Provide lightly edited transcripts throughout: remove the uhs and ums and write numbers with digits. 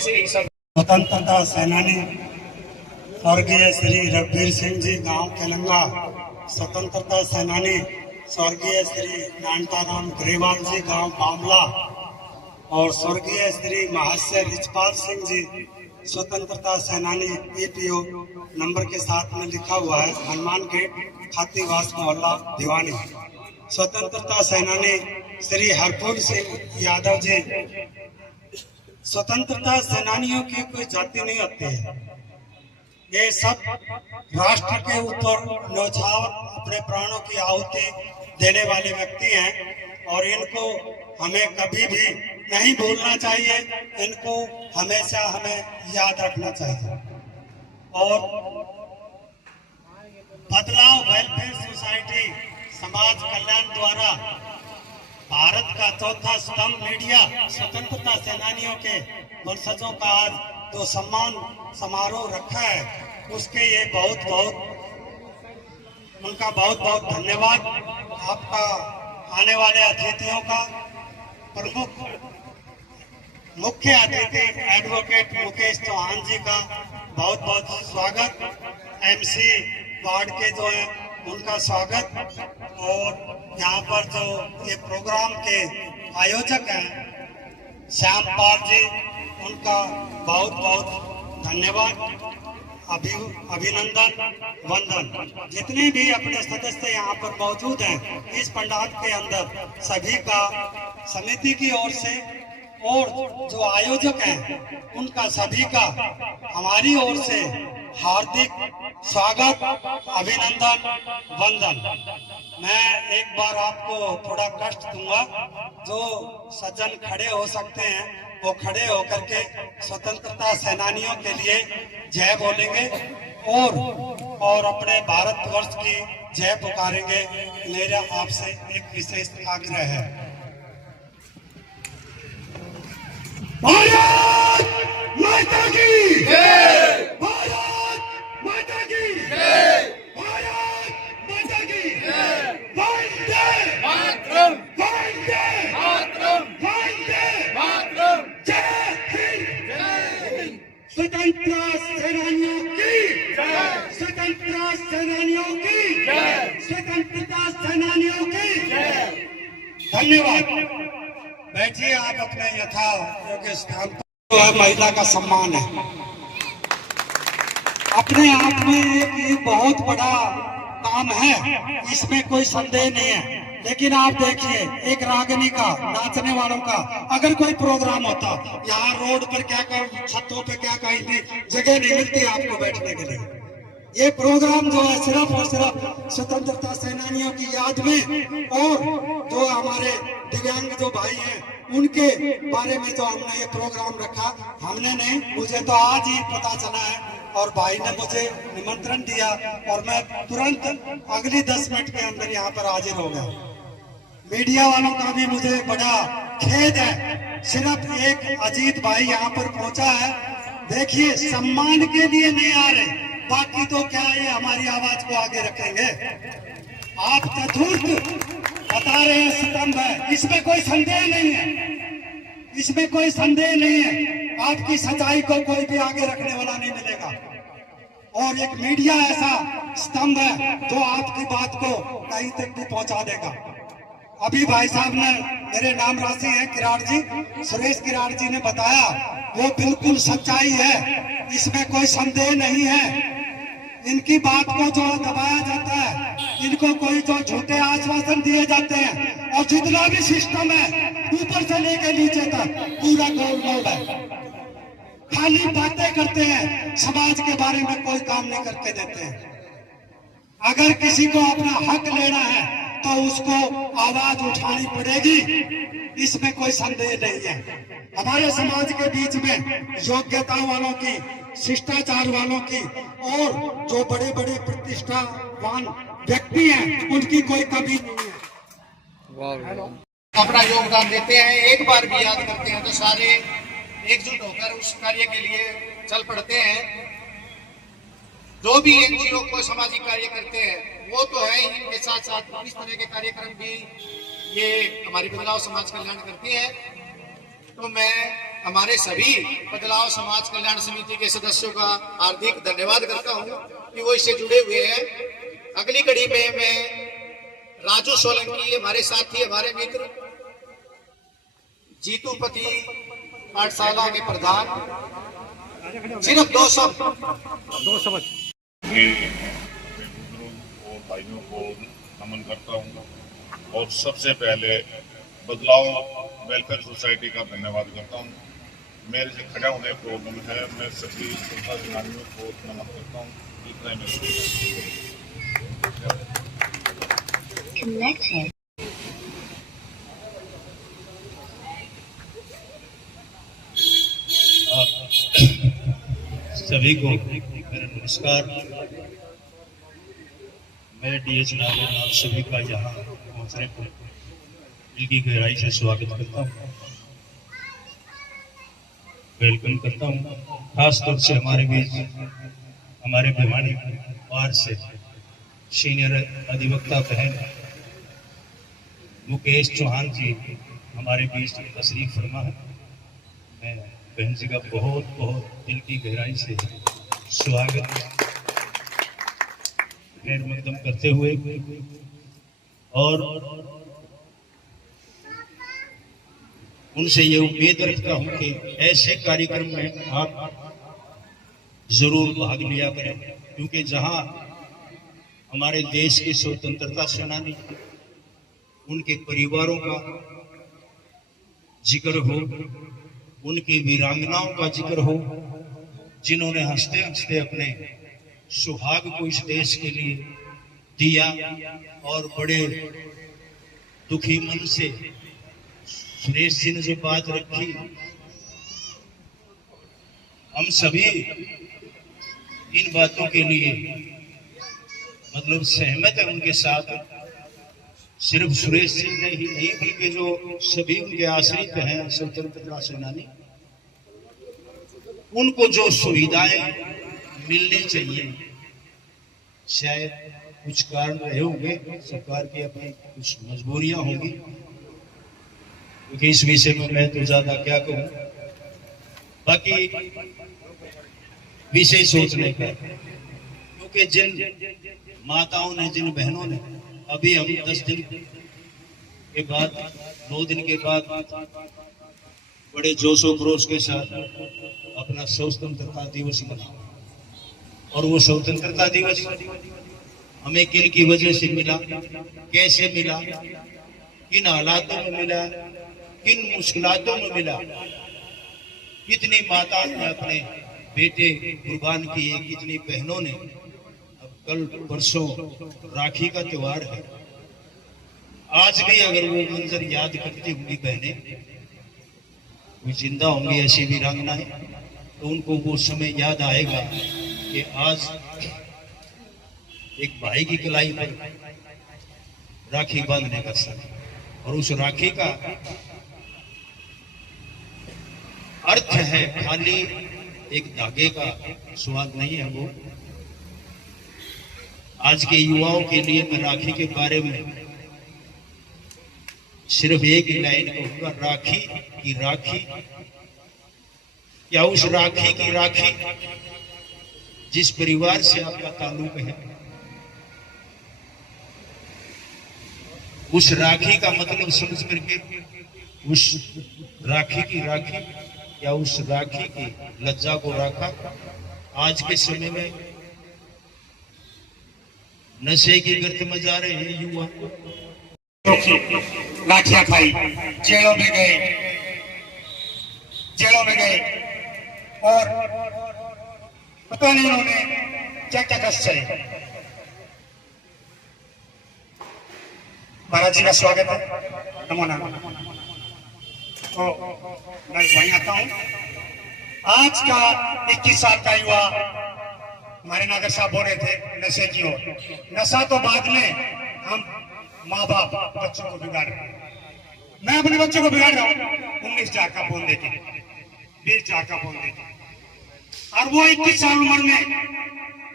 जैसे ही सब स्वतंत्रता सेनानी स्वर्गीय श्री रघुवीर सिंह जी गांव तेलंगा, स्वतंत्रता सेनानी स्वर्गीय श्री नानताराम ग्रेवाल जी गांव बामला और स्वर्गीय श्री महाशय रिचपाल सिंह जी स्वतंत्रता सेनानी EPO नंबर के साथ में लिखा हुआ है, हनुमान गेट, खातीवास मोहल्ला, भिवानी। स्वतंत्रता सेनानी श्री हरपुर सिंह यादव जी। स्वतंत्रता सेनानियों की कोई जाति नहीं होती है, ये सब राष्ट्र के ऊपर न्यौछावर अपने प्राणों की आहुति देने वाले व्यक्ति हैं और इनको हमें कभी भी नहीं भूलना चाहिए, इनको हमेशा हमें याद रखना चाहिए। और बदलाव वेलफेयर सोसाइटी समाज कल्याण द्वारा भारत का चौथा स्तंभ मीडिया स्वतंत्रता सेनानियों के वंशजों का आज जो सम्मान समारोह रखा है, उसके ये उनका बहुत बहुत धन्यवाद। आपका आने वाले अतिथियों का प्रमुख मुख्य अतिथि एडवोकेट मुकेश चौहान जी का बहुत बहुत स्वागत, MC वार्ड के जो है उनका स्वागत, और यहाँ पर जो ये प्रोग्राम के आयोजक हैं श्यामपाल जी, उनका बहुत बहुत धन्यवाद, अभिनंदन, वंदन। जितने भी अपने सदस्य यहाँ पर मौजूद हैं इस पंडाल के अंदर, सभी का समिति की ओर से और जो आयोजक हैं उनका सभी का हमारी ओर से हार्दिक स्वागत, अभिनंदन, वंदन। मैं एक बार आपको थोड़ा कष्ट दूंगा, जो सज्जन खड़े हो सकते हैं वो खड़े होकर के स्वतंत्रता सेनानियों के लिए जय बोलेंगे और अपने भारतवर्ष की जय पुकारेंगे। मेरा आपसे एक विशेष आग्रह है। भारत माता की जय, भारत माता की जय, भारत माता की जय, वंदे मातरम, वंदे मातरम, वंदे मातरम, जय हिंद, जय हिंद। स्वतंत्रता सेनानियों की जय, स्वतंत्रता सेनानियों की जय, स्वतंत्रता सेनानियों की जय। धन्यवाद। बैठिए आप अपने यथा योग्य स्थान पर। महिला का सम्मान है, अपने आप में एक बहुत बड़ा काम है, इसमें कोई संदेह नहीं है। लेकिन आप देखिए, एक रागिनी का, नाचने वालों का अगर कोई प्रोग्राम होता, यहाँ रोड पर क्या कर, छतों पे क्या कहीं भी जगह नहीं मिलती आपको बैठने के लिए। ये प्रोग्राम जो है सिर्फ और सिर्फ स्वतंत्रता सेनानियों की याद में, और जो हमारे दिव्यांग जो भाई हैं उनके बारे में जो हमने ये प्रोग्राम रखा, हमने नहीं, मुझे तो आज ही पता चला है और भाई ने मुझे निमंत्रण दिया और मैं तुरंत अगली 10 मिनट के अंदर यहाँ पर हाजिर हो गया। मीडिया वालों का भी मुझे बड़ा खेद है, सिर्फ एक अजीत भाई यहाँ पर पहुंचा है। देखिए, सम्मान के लिए नहीं आ रहे, बाकी तो क्या ये हमारी आवाज को आगे रखेंगे। आप चतुर्थ बता रहे हैं, स्तंभ है, इसमें कोई संदेह नहीं है, इसमें कोई संदेह नहीं है। आपकी सच्चाई को कोई भी आगे रखने वाला नहीं मिलेगा, और एक मीडिया ऐसा स्तंभ है जो आपकी बात को कहीं तक भी पहुंचा देगा। अभी भाई साहब ने, मेरे नाम राशि है किराड़ जी, सुरेश किराड़ जी ने बताया, वो बिल्कुल सच्चाई है, इसमें कोई संदेह नहीं है। इनकी बात को जो दबाया जाता है, इनको कोई जो झूठे आश्वासन दिए जाते हैं, और जितना भी सिस्टम है ऊपर से लेकर नीचे तक पूरा गोलमोल है। खाली बातें करते हैं, समाज के बारे में कोई काम नहीं करके देते हैं। अगर किसी को अपना हक लेना है तो उसको आवाज उठानी पड़ेगी, इसमें कोई संदेह नहीं है। हमारे समाज के बीच में योग्यता वालों की, शिष्टाचार वालों की, और जो बड़े बड़े प्रतिष्ठावान व्यक्ति हैं उनकी कोई कमी नहीं है। अपना योगदान देते हैं, एक बार भी याद करते हैं तो सारे एकजुट होकर उस कार्य के लिए चल पड़ते हैं। जो भी NGO को सामाजिक कार्य करते हैं वो तो है ही, इनके साथ साथ इस तरह के कार्यक्रम भी ये हमारी बदलाव समाज कल्याण करती है। तो मैं हमारे सभी बदलाव समाज कल्याण समिति के सदस्यों का हार्दिक धन्यवाद करता हूं कि वो इससे जुड़े हुए हैं। अगली कड़ी में मैं राजू सोलंकी, हमारे साथी, हमारे मित्र, जीतूपति पाठशाला के प्रधान, सिर्फ 2 शब्द और भाइयों को नमन करता हूँ और सबसे पहले बदलाव वेलफेयर सोसाइटी का धन्यवाद करता हूँ। मेरे से खड़ा होने प्रॉब्लम है, मैं सभी स्वतंत्रता सेनानियों को नमन करता हूँ। इतना ही मैं सभी को मेरा नमस्कार। मैं डीएच नागर आप सभी का यहाँ पहुँचने पर दिल की गहराई से स्वागत करता हूँ, वेलकम करता हूँ। खास तौर से हमारे बीच हमारे भिवानी पार से सीनियर अधिवक्ता बहन मुकेश चौहान जी हमारे बीच तशरीफ फरमा है। मैं बहन जी का बहुत बहुत दिल की गहराई से स्वागत खैर मकदम करते हुए और उनसे ये उम्मीद रखता हूं कि ऐसे कार्यक्रम में आप जरूर भाग लिया करें, क्योंकि जहां हमारे देश के स्वतंत्रता सेनानी, उनके परिवारों का जिक्र हो, उनकी वीरांगनाओं का जिक्र हो, जिन्होंने हंसते हंसते अपने सुहाग को इस देश के लिए दिया और बड़े दुखी मन से सुरेश जी ने जो बात रखी, हम सभी इन बातों के लिए मतलब सहमत है उनके साथ। सिर्फ सुरेश सिंह ने ही नहीं बल्कि जो सभी उनके आश्रित हैं स्वतंत्रता सेनानी, उनको जो सुविधाएं मिलनी चाहिए, शायद कुछ कारण रहे होंगे, सरकार की अपनी कुछ मजबूरियां होंगी, क्योंकि इस विषय में मैं तो ज्यादा क्या कहूं। बाकी विषय सोचने का, क्योंकि जिन माताओं ने, जिन बहनों ने अभी हम 10 दिन के बाद, 9 दिन के बाद बड़े जोशो खरोश के साथ अपना स्वतंत्रता दिवस मनाया, और वो स्वतंत्रता दिवस हमें किन की वजह से मिला, कैसे मिला, किन हालातों में मिला, किन मुश्किलातों में मिला, कितनी माताओं ने अपने बेटे कुर्बान किए, कितनी बहनों ने। अब कल परसों राखी का त्योहार है, आज भी अगर वो मंजर याद करती होंगी बहनें, वो जिंदा होंगी ऐसी वीरांगनाएं, तो उनको वो समय याद आएगा कि आज एक भाई की कलाई पर राखी बांधने का समय, और उस राखी का अर्थ है खाली एक धागे का स्वाद नहीं है। वो आज के युवाओं के लिए मैं राखी के बारे में सिर्फ एक ही लाइन कहूंगा, राखी की राखी, या उस राखी की राखी जिस परिवार से आपका ताल्लुक है, उस राखी का मतलब समझ करके उस राखी की राखी या उस राखी की लज्जा को रखा। आज के समय में नशे की गर्त में जा रहे हैं युवा, लाठियां खाई, जेलों में गए, और पता नहीं उन्होंने क्या क्या कष्ट सहे। महाराज जी का स्वागत है, नमो नमः। तो मैं वहीं आता हूं। आज का 21 साल का युवा, हमारे नागर साहब बोल रहे थे नशे की ओर। नशा तो बाद में, हम माँ बाप बच्चों को बिगाड़ रहे हैं। मैं अपने बच्चों को बिगाड़ रहा हूँ 19 जार का फोन देके, 20 जार का फोन देके, और वो 21 साल उम्र में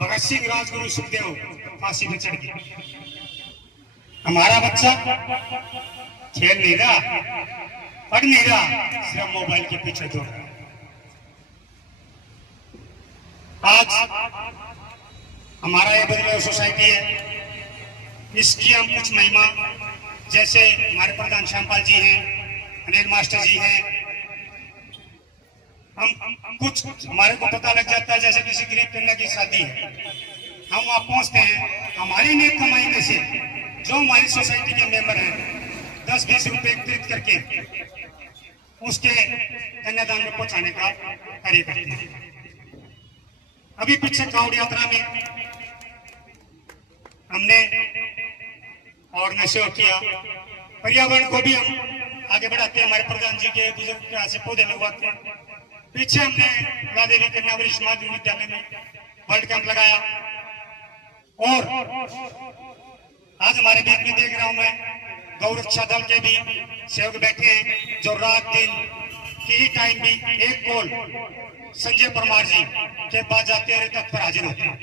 भगत सिंह, राजगुरु, सुखदेव फांसी पे चढ़ गए। हमारा बच्चा खेल नहीं रहा, पढ़ नहीं रहा, सिर्फ मोबाइल के पीछे दौड़ रहा है। आज हमारा ये बदलाव सोसाइटी है, इसकी हम कुछ महिमा, जैसे हमारे प्रधान श्यामपाल जी हैं, अनिल मास्टर जी हैं, हम कुछ हमारे को पता लग जाता है, जैसे किसी गरीब कन्या की शादी है, हम वहां पहुंचते हैं, हमारी नेक कमाई में से जो हमारी सोसाइटी के मेंबर हैं 10-20 रुपए एकत्रित करके उसके कन्यादान में पहुंचाने का कार्य करते हैं। अभी पीछे कावड़ यात्रा में हमने और नशे किया, पर्यावरण को भी हम आगे बढ़ाते हैं। हमारे प्रधान जी के बुजुर्ग के हाथ से पौधे लगवाते हैं। पीछे हमने कुलादेवी कन्यावरी समाज विद्यालय में वर्ल्ड कैंप लगाया, और आज हमारे बीच में देख रहा हूं मैं गौ रक्षा दल के भी सेवक बैठे हैं, जो रात दिन किसी टाइम भी एक कॉल संजय परमार जी के पास जाते हैं, तत्पर हाजिर होते हैं।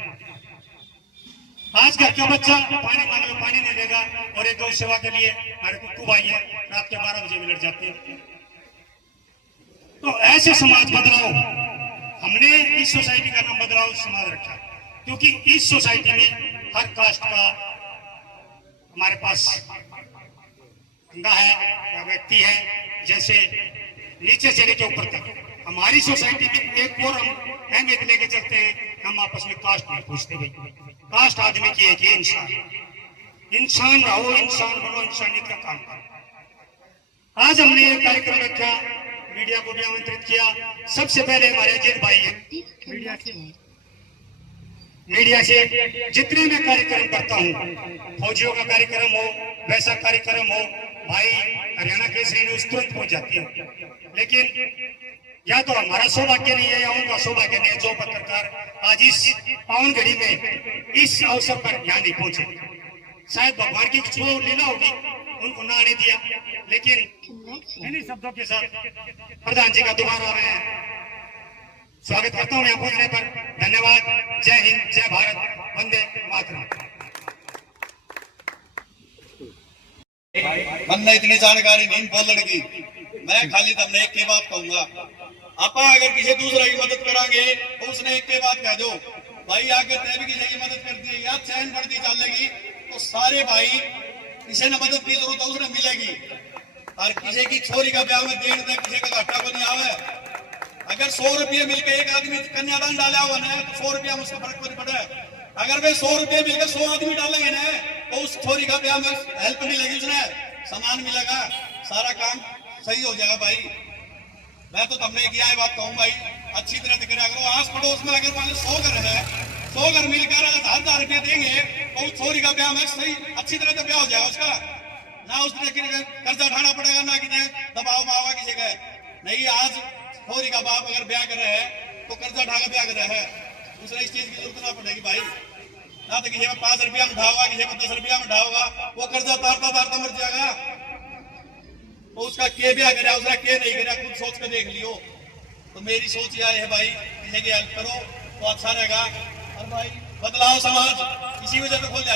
आज घर का बच्चा पानी मांग लो, पानी नहीं देगा, और एक गौ सेवा के लिए हमारे कुक्कू भाई है, रात के 12 बजे भी लड़ जाते हैं। तो ऐसे समाज बदलाव, हमने इस सोसाइटी का नाम बदलाव समाज रखा, क्योंकि इस सोसाइटी में हर कास्ट का हमारे पास बंदा है या व्यक्ति है, जैसे नीचे से लेकर ऊपर तक। हमारी सोसाइटी में एक और हम अहमियत लेके चलते हैं, हम आपस में कास्ट नहीं पूछते भाई, कास्ट आदमी की है कि इंसान रहो, इंसान बनो, इंसानियत का काम करो। आज हमने ये कार्यक्रम रखा, मीडिया को भी आमंत्रित किया। सबसे पहले हमारे अजीत भाई हैं, मीडिया से जितने मैं कार्यक्रम करता हूँ, फौजियों का कार्यक्रम हो, वैसा कार्यक्रम हो, भाई हरियाणा के न्यूज तुरंत पहुंच जाती है। लेकिन या तो हमारा सौभाग्य नहीं है या उनका सौभाग्य नहीं है, जो पत्रकार आज इस पावन घड़ी में इस अवसर पर यहाँ नहीं पहुंचे। शायद भगवान की कुछ लीला होगी, उनको ना आने दिया। लेकिन इन्हीं शब्दों के साथ प्रधान जी का दोबारा मैं स्वागत करता हूँ यहाँ पहुंचने पर। धन्यवाद। जय हिंद, जय भारत, वंदे मातरम। हमने इतनी जानकारी नहीं बोल लड़की, मैं खाली तुमने एक के बात कहूंगा, आपा अगर किसी दूसरे की मदद करांगे तो उसने एक के बात कह दो भाई, आगे तय भी किसी की मदद कर दी या चैन बढ़ती चलेगी तो सारे भाई किसी ने मदद की जरूरत उसने मिलेगी। और किसी की छोरी का ब्याह में देर दे, किसी का घाटा को नहीं आवे। अगर 100 रुपये मिलकर एक आदमी कन्यादान डाला हुआ ना, तो 100 रुपया में उसका फर्क नहीं पड़ा। अगर वे 100 रुपये मिलकर 100 आदमी डालेंगे ना, तो उस छोरी का ब्याह में हेल्प मिलेगी, उसने सामान मिलेगा, सारा काम सही हो जाएगा भाई। मैं तो तुमने किया है बात कहूँ भाई, अच्छी तरह दिख रहा करो। आस पड़ोस में अगर मान लो 100 घर है, 100 घर मिलकर 1000 रुपये देंगे तो उस छोरी का ब्याह में सही अच्छी तरह से ब्याह हो जाएगा उसका। ना उसने कर्जा उठाना पड़ेगा, ना किसी दबाव मावा किसी का नहीं। आज छोरी का बाप अगर ब्याह कर रहे हैं तो कर्जा उठाकर ब्याह कर रहे हैं, दूसरा इस चीज की जरूरत ना पड़ेगी भाई। ना तो किसी में 5 रुपया में उठाओगा, किसी में 10 रुपया में उठाओगा, वो कर्जा तारता मर जाएगा। तो उसका के ब्याह करे, उसका के नहीं करे, खुद सोच कर देख लियो। तो मेरी सोच यह है भाई, किसी की हेल्प करो तो अच्छा रहेगा। और भाई बदलाव समाज इसी वजह से खोल जाए।